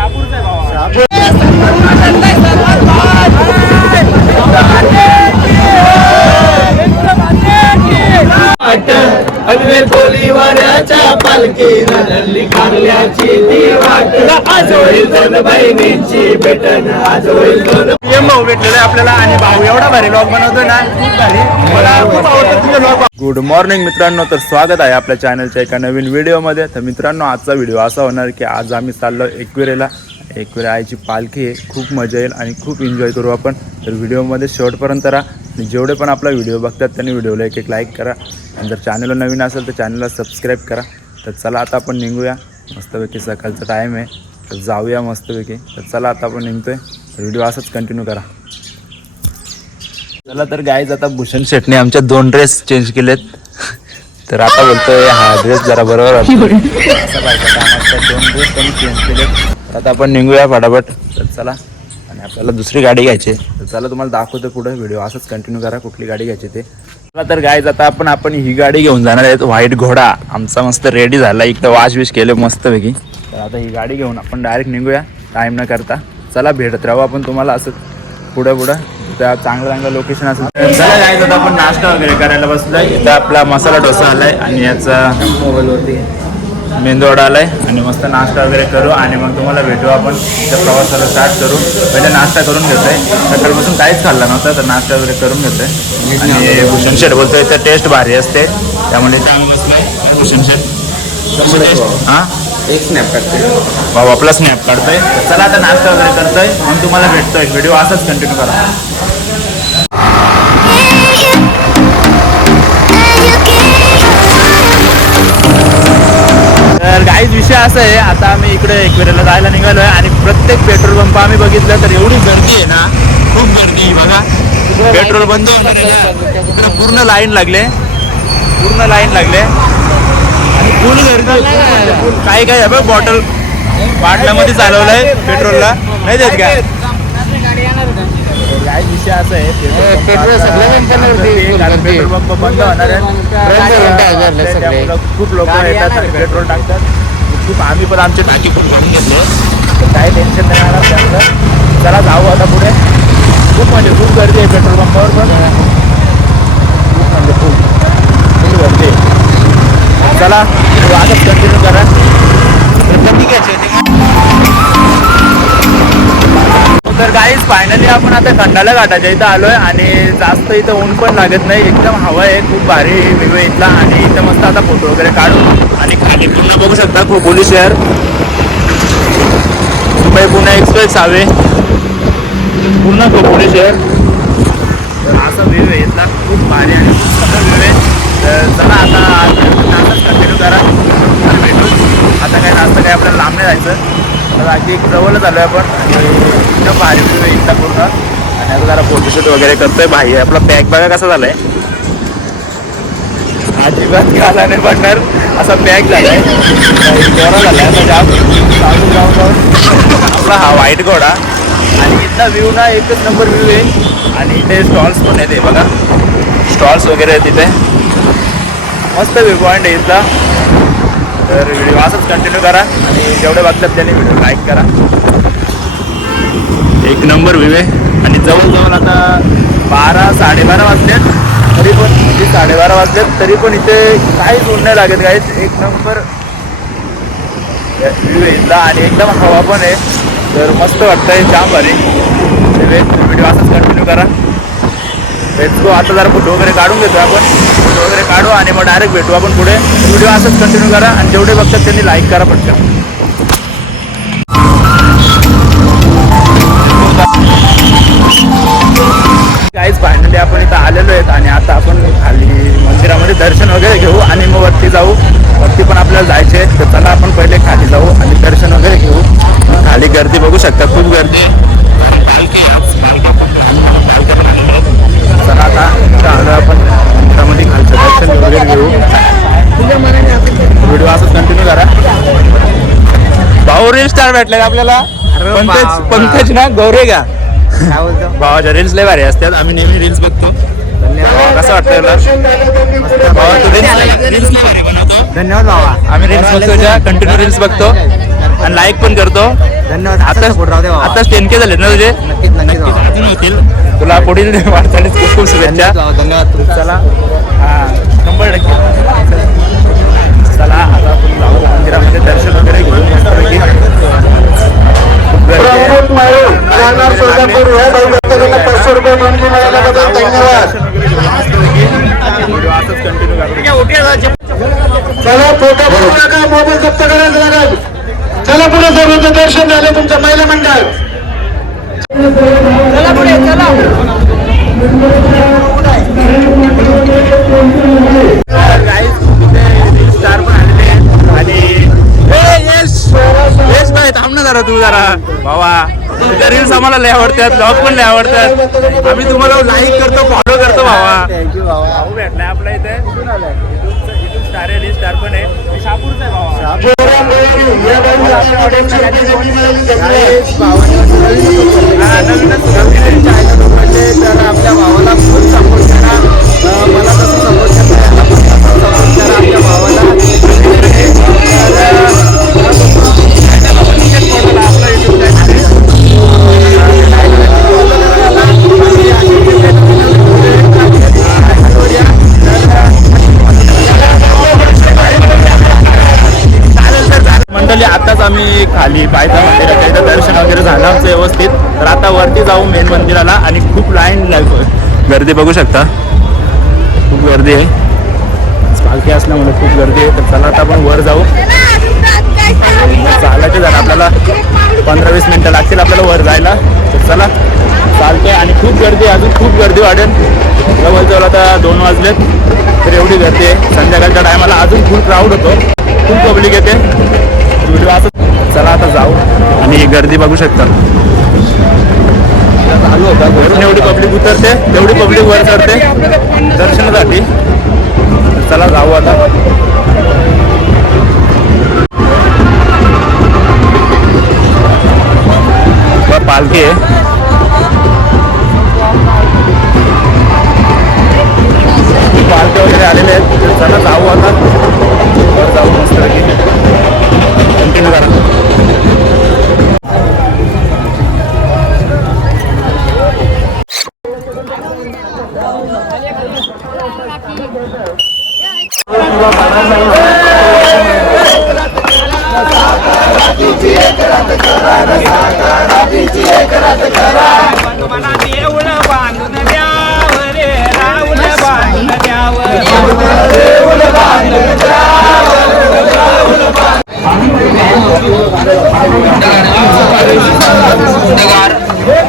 शापूरचा आहे भावा. हलवे कोलीवाड्याच्या पालखीनं धरली कारल्याची ती वाट. आज होईल दोन बहिणींची भेटण, आज होईल दोन. भाऊ भेटलेला आहे आपल्याला आणि भाऊ एवढा भारी ब्लॉग बनवतोय ना, खूप भारी. मला खूप आवडतं तुझे ब्लॉग. गुड मॉर्निंग मित्रांनो, तर स्वागत आहे आपल्या चॅनलच्या एका नवीन व्हिडिओमध्ये. तर मित्रांनो, आजचा व्हिडिओ असा होणार की आज आम्ही चाललो एकविरेला. एकविरा आईची पालखी आहे, खूप मजा येईल आणि खूप एन्जॉय करू आपण. तर व्हिडिओमध्ये शेवटपर्यंत राहा आणि जेवढे पण आपला व्हिडिओ बघतात त्यांनी व्हिडिओला एक लाईक करा आणि जर चॅनलला नवीन असेल तर चॅनलला सबस्क्राईब करा. तर चला आता आपण निघूया. मस्तपैकी सकाळचा टाईम आहे, तर जाऊया मस्तपैकी. तर चला आता आपण निघतोय. तर व्हिडिओ असंच कंटिन्यू करा. चला तर गाईज, आता भूषण शेटने आमच्या 2 ड्रेस चेंज केलेत. तर आता बोलतोय हा ड्रेस जरा बरोबर असं पाहिजे. आमच्या 2 ड्रेस त्यांनी चेंज केलेत. तर आता आपण निघूया फटाफट. तर चला, आणि आपल्याला दुसरी गाडी घ्यायची. तर चला तुम्हाला दाखवतो पुढे. व्हिडिओ असंच कंटिन्यू करा, कुठली गाडी घ्यायची ते. चला तर गाईज, आता आपण ही गाडी घेऊन जाणार आहेत. व्हाईट घोडा आमचा मस्त रेडी झाला, इकडं वॉश केलं मस्तपैकी. तर आता ही गाडी घेऊन आपण डायरेक्ट निघूया टाईम न करता. चला, भेटत राहू आपण तुम्हाला असं पुढं त्या चांगलं लोकेशन असेल. चला गाईज, आता आपण नाश्ता वगैरे करायला बसलोय. इथं आपला मसाला डोसा आलाय आणि याचा मोबाईलवरती मेंदूवडा आलाय आणि मस्त नाश्ता वगैरे करू आणि मग तुम्हाला भेटू आपण. त्या प्रवासाला स्टार्ट करू. पहिले नाश्ता करून घेतोय, सकाळपासून काहीच खाल्ला नव्हता तर नाश्ता वगैरे करून घेतोय. आणि भूषण शेठ बोलतोय तर टेस्ट भारी असते, त्यामुळे चांगलं बसलंय भूषण शेठ. हां, एक स्नॅप काढते भाऊ आपला स्नॅप काढतोय. चला आता नाश्ता वगैरे करतोय, मग तुम्हाला भेटतोय. व्हिडिओ असाच कंटिन्यू करा. तर काहीच विषय असा आहे, आता आम्ही इकडे एकविरेला जायला निघालो आहे आणि प्रत्येक पेट्रोल पंप आम्ही बघितलं तर एवढी गर्दी आहे ना, खूप गर्दी. बघा, पेट्रोल बंद इकडे पूर्ण लाईन लागले आणि फुल गर्दी. काही काय बघ, बाटल्यामध्ये चालवलंय पेट्रोलला, नाही देत का? काय विषय असा आहे, पेट्रोल पंप बंद होणार आहे. खूप लोक येतात आणि पेट्रोल टाकतात. खूप आम्ही पण आमची टाकी पण भरून घेतले, तर काही टेन्शन नाही येणार त्यामुळे. चला जाऊ आता पुढे. खूप गर्दी आहे पेट्रोल पंपावर, पण खूप गर्दी आहे. चला आजच कंटिन्यू करा. तर गाईज, फायनली आपण आता खंडाला घाटाच्या इथं आलोय आणि जास्त इथं ऊन पण लागत नाही, एकदम हवा आहे. खूप भारी व्ह्यू आहे इथला आणि इथं मस्त आता फोटो वगैरे काढू. आणि खाली पुन्हा बघू शकता खोपोली शहर, मुंबई पुणे एक्सप्रेस हायवे, पुन्हा खोपोली शहर. तर असा व्ह्यू आहे इथला, खूप भारी आणि खूप सुंदर व्ह्यू आहे. तर चला आता नाश्ताच कंटिन्यू करा, भेटू. आता काय नाश्ता काय आपल्याला लांब नाही जायचं, तर बाकी एक जवळच आलो आहे आपण. आणि एकदम भारी व्ह्यू आहे इथला पूर्ण. आणि आता जरा फोटोशूट वगैरे करतोय. भाई आपला पॅक बघा कसा झालाय, अजिबात घाला नाही पडणार असा पॅक झालाय. गोरा झालाय आता जाम जाऊन आपला हा व्हाईट घोडा. आणि इथला व्ह्यू ना एकच नंबर व्ह्यू आहे. आणि इथे स्टॉल्स पण आहेत, हे बघा स्टॉल्स वगैरे आहेत तिथे. मस्त व्ह्यू पॉईंट आहे इथला. तर व्हिडिओ असंच कंटिन्यू करा आणि जेवढे बघतात त्यांनी व्हिडिओ लाईक करा. एक नंबर व्ह्यू आहे. आणि जवळजवळ आता 12-12:30 वाजलेत, तरी पण 12:30 वाजलेत तरी पण इथे काहीच ऊन नाही लागत. काहीच एक नंबर व्ह्यू आहे इथला आणि एकदम हवा पण आहे. तर मस्त वाटतंय, जाम भारी. व्हिडिओ असंच कंटिन्यू करा. Let's go. आता जरा फोटो वगैरे काढून घेतो आपण. फोटो वगैरे काढू आणि मग डायरेक्ट भेटू आपण पुढे. व्हिडिओ असंच कंटिन्यू करा आणि जेवढे बघतात त्यांनी लाईक करा पटकन. काहीच फायनली आपण इथं आलेलो आहेत आणि आता आपण खाली मंदिरामध्ये दर्शन वगैरे घेऊ आणि मग वरती जाऊ. वरती पण आपल्याला जायचे आहे, तर चला आपण पहिले खाली जाऊ आणि दर्शन वगैरे घेऊ. खाली गर्दी बघू शकता, खूप गर्दी आहे. चला आता आलो आपण मंदिरामध्ये, खालचं दर्शन वगैरे घेऊ. व्हिडिओ असंच कंटिन्यू करा. भाऊ रील स्टार भेटले आपल्याला, पंकज ना गौरे का भावाच्या रील्स लय भारी असतात. आम्ही नेहमी रील्स बघतो. कसं वाटतं भावा, तू रील्स लय भारी बनवतो. धन्यवाद भावा. आम्ही रील्स बघतो, कंटिन्यू रील्स बघतो. आणि लाईक पण करतो. धन्यवाद. आताच 10K झाले ना तुझे. नक्कीच अजून होतील. तुला पुढील वाटचालीस खूप खूप शुभेच्छा. धन्यवाद. चला 100%. चला आता आपण जाऊ मंदिरामध्ये दर्शन वगैरे घेऊन मस्तपैकी. खूप गर्दी आहे. प्रमोद माळे राहणार सोलापूर ह्या भाविकांना 500 रुपये देणगी मिळाल्याबद्दल धन्यवाद. व्हिडिओ असंच कंटिन्यू करा. चला फोटो करू नका, मोबाईल जप्त करायला लागेल. चला पुढे सर्वांचं दर्शन झालं तुमचं महिला मंडळ. चला पुढे चला. गाईज तिथे स्टार पण आलेले आहेत आणि यश भाई थांब ना जरा तू जरा भावा. तुझ्या रील्स आम्हाला लय आवडतात, ब्लॉग पण लय आवडतात. आम्ही तुम्हाला लाईक करतो, फॉलो करतो भावा. थँक्यू भावा. भाऊ भेटलाय आपल्या इथे. इथून स्टार आहे, रील स्टार पण आहे. मी शापूरचा आहे भावा. या भाविकांना 500 रुपये देणगी मिळाली. धन्यवाद. हा, नवीनच सुरुवात केली. तर आपल्या भावाला खूप सपोर्ट करा. मला कसं सपोर्ट करता याला पण सपोर्ट करा आपल्या भावाला. आपला युट्यूब चॅनल मंडळी. आताच आम्ही खाली पायथा मंदिराच्या इथं दर्शन वगैरे झालं आमचं व्यवस्थित. तर आता वरती जाऊ मेन मंदिराला आणि खूप लाईन गर्दी बघू शकता. खूप गर्दी आहे, पालखी असल्यामुळे खूप गर्दी आहे. तर चला आता आपण वर जाऊ. चालायचे झालं आपल्याला 15-20 मिनटं लागतील आपल्याला वर जायला. तर चला चालतंय. आणि खूप गर्दी आहे, अजून खूप गर्दी वाढेल. जवळजवळ आता 2 वाजलेत तर एवढी गर्दी आहे. संध्याकाळच्या टायमाला अजून फुल क्राऊड होतो, खूप पब्लिक येते. व्हिडिओ असं. चला आता जाऊ. आणि गर्दी बघू शकता. चालू होता वरून एवढी पब्लिक उतरते, तेवढी पब्लिक वर चढते दर्शनासाठी. चला जाऊ आता. पालखी आहे. पालखी वगैरे आलेले आहेत. चला जाऊ आता वर जाऊ मस्त कंटिन्यू करा. मला देऊळ बांधून द्यावं रे, राऊळ बांधून द्यावं.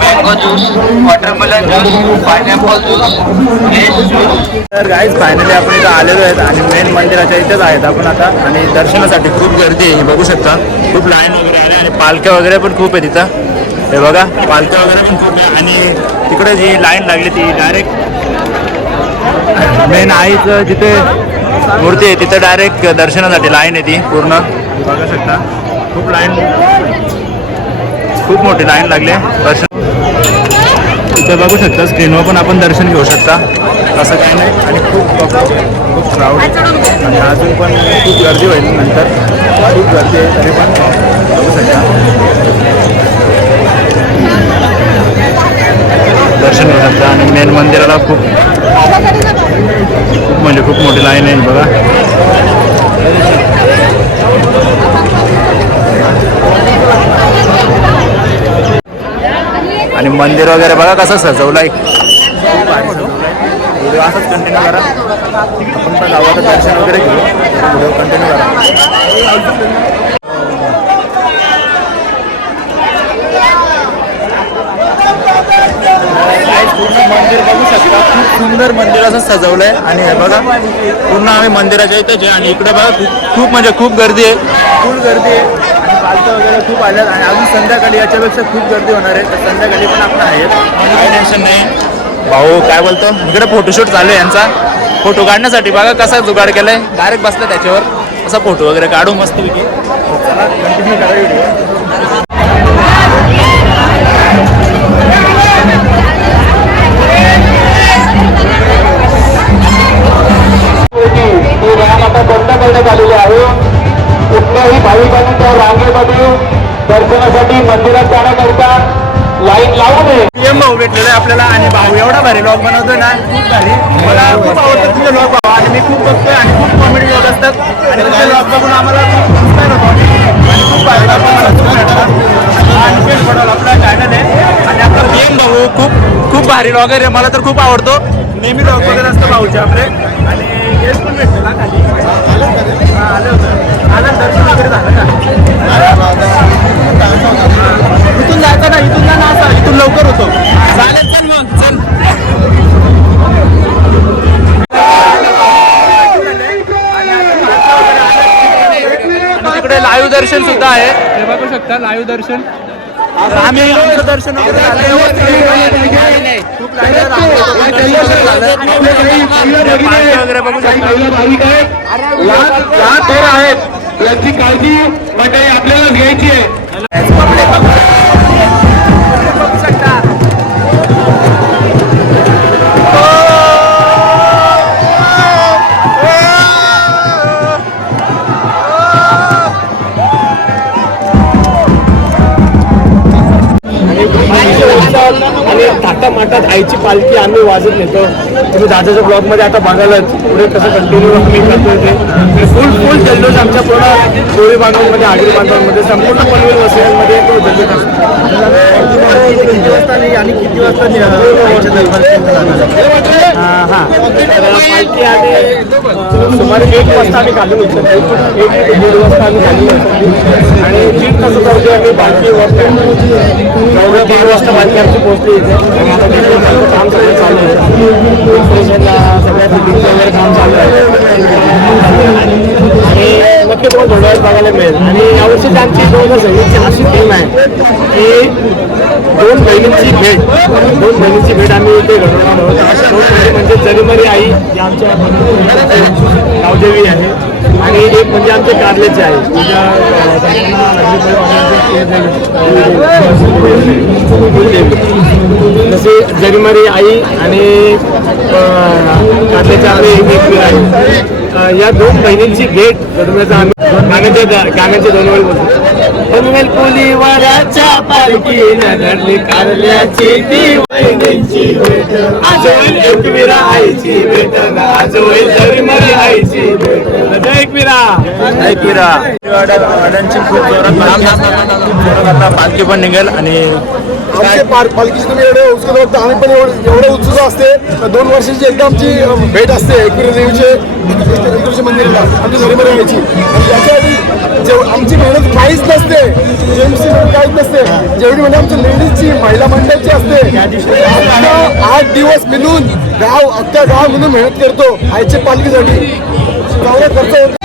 Mango juice, watermelon juice, pineapple juice. तर गाईज फायनली आपण इथं आलेलो आहेत आणि मेन मंदिराच्या इथेच आहेत आपण आता. आणि दर्शनासाठी खूप गर्दी आहे, बघू शकता. खूप लाईन वगैरे आले आणि पालख्या वगैरे पण खूप आहे तिथं. हे बघा पालख्या वगैरे पण खूप आहे. आणि तिकडे जी लाईन लागली ती डायरेक्ट मेन आईचं जिथे मूर्ती आहे तिथं डायरेक्ट दर्शनासाठी लाईन आहे ती पूर्ण. बघू शकता खूप लाईन, खूप मोठी लाईन लागली आहे दर्शन. इथं बघू शकता स्क्रीनवर पण आपण दर्शन घेऊ शकता, असं काही नाही. आणि खूप क्राऊड आणि अजून पण खूप गर्दी होईल नंतर. खूप गर्दी आहे तरी पण बघू शकता दर्शन घेऊ शकता. आणि मेन मंदिराला खूप म्हणजे खूप मोठी लाईन आहे बघा. आणि मंदिर वगैरे बघा कसं सजवलंय, खूप भारी सजवलंय. व्हिडिओ असंच कंटिन्यू करा. आपण पण गावाचं दर्शन वगैरे घेऊ, व्हिडिओ कंटिन्यू करा. पूर्ण मंदिर बघू शकता, खूप सुंदर मंदिर असं सजवलंय. आणि हे बघा पूर्ण आम्ही मंदिराच्या इथेच आहे. आणि इकडे बघा खूप म्हणजे खूप गर्दी आहे, फुल गर्दी आहे. आणि पालख्या वगैरे खूप आल्यात आणि अजून संध्याकाळी याच्यापेक्षा खूप गर्दी होणार आहे. तर संध्याकाळी पण आपण आहेत, काही टेन्शन नाही. भाऊ काय बोलतो, इकडे फोटोशूट चालू आहे यांचा. फोटो काढण्यासाठी बघा कसा जुगाड केलाय, डायरेक्ट बसला त्याच्यावर असा फोटो वगैरे काढू मस्तपैकी. चला कंटिन्यू करा व्हिडिओ. आता बंद करण्यात आलेले आहे. कुठल्याही भाविकांनी त्या रांगेमध्ये दर्शनासाठी मंदिरात जाण्याकरिता लाईन लावू नये. पीएम भाऊ भेटलेला आहे आपल्याला आणि भाऊ एवढा भारी ब्लॉग बनवतोय ना, खूप भारी. मला खूप आवडतं तुमचे ब्लॉग भाऊ आणि मी खूप बघतोय आणि खूप कॉमेडी ब्लॉग असतात आणि तुमचे ब्लॉग बघून आम्हाला खूप इन्स्पायर होतो आणि खूप भारी आपला चॅनल आहे आणि आपला पीएम भाऊ खूप भारी ब्लॉगर आहे. मला तर खूप आवडतो, नेहमी ब्लॉग वगैरे असतं भाऊचे आपले. आणि गेस्ट पण भेटलेला खाली आलं होतं, आलं दर्शन वगैरे झालं का? इथून जायचं ना, इथून जा ना, असं इथून लवकर होतो. चालेल, चल मग चल. तिकडे लाईव्ह दर्शन सुद्धा आहे, हे बघू शकता लाईव्ह दर्शन. आम्ही आमचं दर्शन वगैरे झालं, खूप वगैरे बघू शकता. आहेत याची काळजी मंडळी आपल्याला घ्यायची आहे. बघू शकता. आणि थाटामाटात आईची पालखी आम्ही वाजत नेतो. तुम्ही दादाच्या ब्लॉग मध्ये आता बघायलाच पुढे कसं कंटिन्यू आम्ही करतोय ते फुल जल्लोष आमच्या पूर्ण कोळी बांधवांमध्ये, आगरी बांधवांमध्ये, संपूर्ण पनवेल वसईमध्ये तो जल्लोष असतो. आणि किती वाजता पालखी आम्ही सुमारे 1 वाजता आम्ही घालून होतो, 1-1.5 वाजता आम्ही घालून होतो आणि 3 तास होता आम्ही पालखी वरती 3 वाजता पालखी आमची पोहोचली इथे. काम सगळं चालू आहे, स्टेशनला सगळ्या फिटिंगचं वगैरे काम चालू आहे आणि नक्की तुम्हाला थोड्या वेळात बघायला मिळेल. आणि यावर्षी आमची 2026ची अशी थीम आहे की दोन बहिणींची भेट आम्ही इथे घडवणार आहोत. दोन बहिणी म्हणजे जरीमरी आई जी आमच्या गावदेवी आहे आणि एक म्हणजे आमचे कारलेचे आहे, जसे जरीमरी आई आणि कारलेचे आम्ही एक आहे. या दोन बहिणींची भेट घडवण्याचा आम्ही गाण्याचे 2 वेळ बोलतो. पनवेल कोलीवाड्याच्या पालखीनं घडली कारल्याची ती बहिणींची भेट, आज होईल एकविरा आईची भेट, आज होईल जरीमरी आईची भेट. जय एकविरा, जय एकविरा. वाड्यांची खूप जोरात आता पालखी पण निघेल आणि आमचे पालखीचे तुम्ही एवढे उत्सुक बघता, आम्ही पण एवढे उत्सुक असते. 2 वर्षाची एकदा आमची भेट असते एकविरा देवीचे मंदिराला आमची जरीमरी यायची. आणि त्याच्याआधी आमची मेहनत काहीच नसते, जेमसी काहीच नसते, जेवढी म्हणजे आमच्या लेडीजची महिला मंडळाची असते. 8 दिवस मिळून अख्खा गाव म्हणून मेहनत करतो आईच्या पालखीसाठी. चांगला खर्च होतो.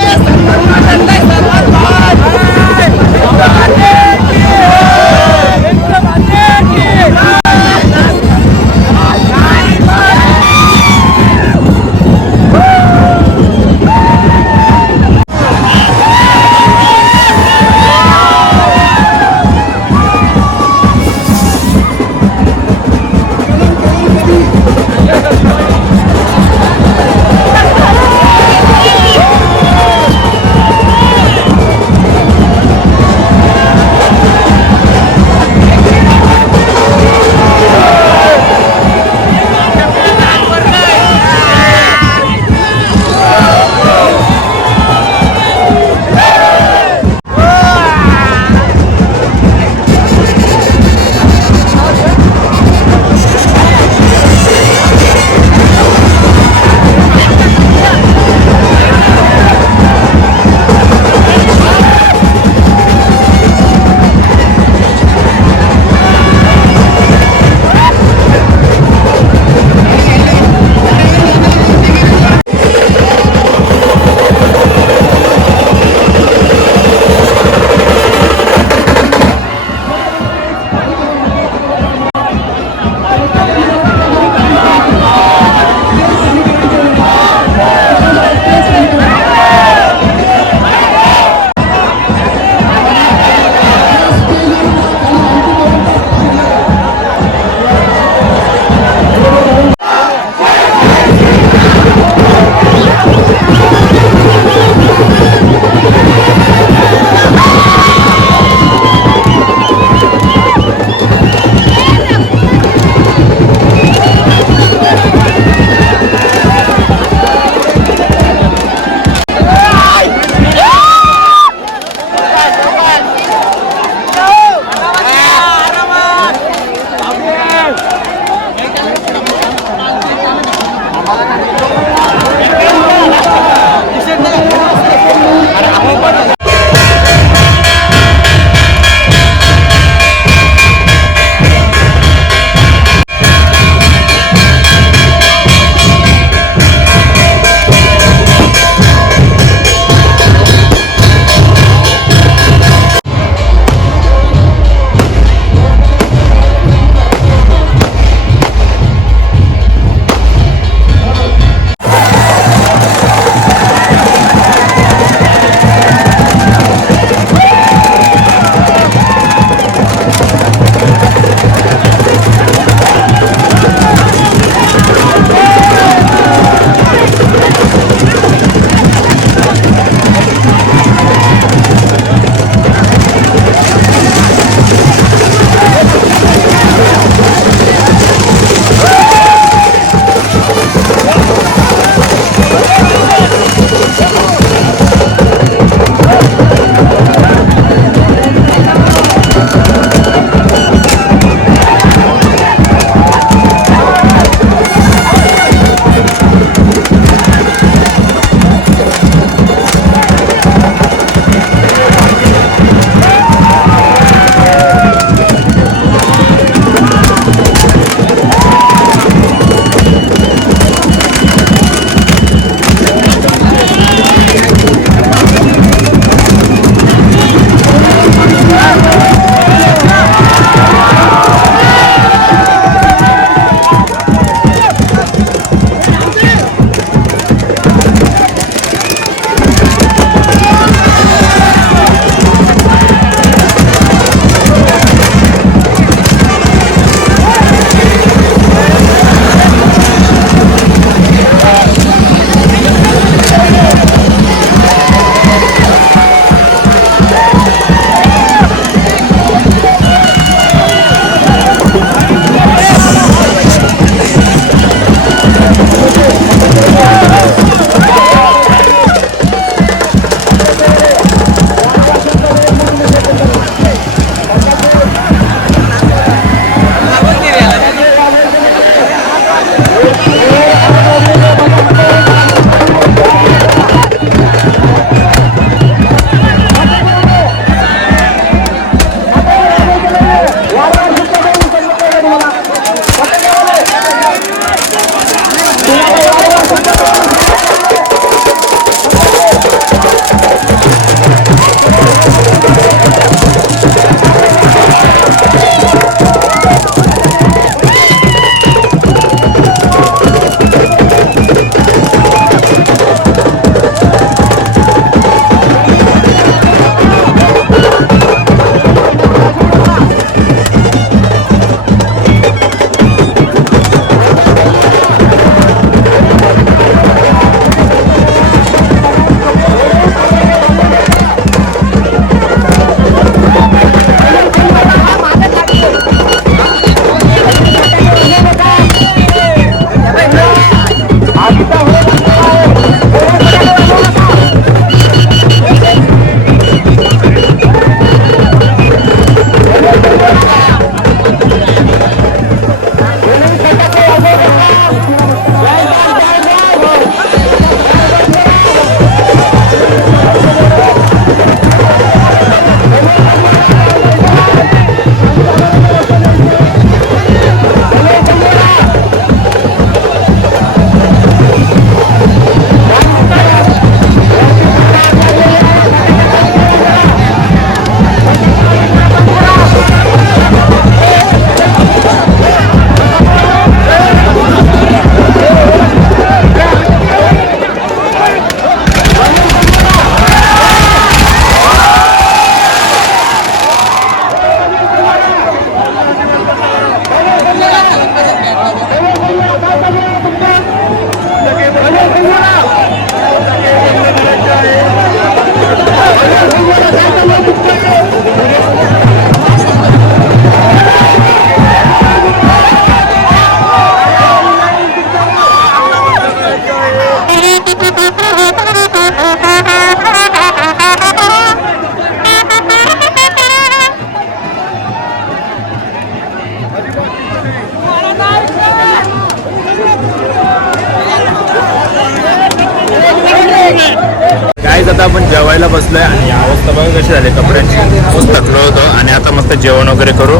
गाईज आता आपण जेवायला बसलोय आणि अवस्था बघा कशी झाली कपड्यांची. मस्त थकलो होतो आणि आता मस्त जेवण वगैरे करू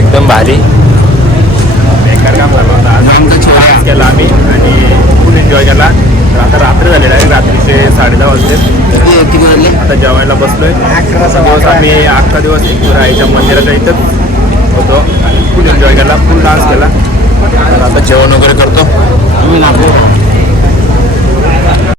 एकदम भारी. बेकार काम झालं होतं आज. डान्स केला आम्ही आणि फुल एन्जॉय केला. तर आता रात्री झालेला आहे, रात्रीचे 10:30 वाजले. आता जेवायला बसलोय. दिवस आम्ही अख्खा दिवस आईच्या मंदिराच्या इथंच होतो आणि फुल एन्जॉय केला, फुल डान्स केला. तर आता जेवण वगैरे करतो.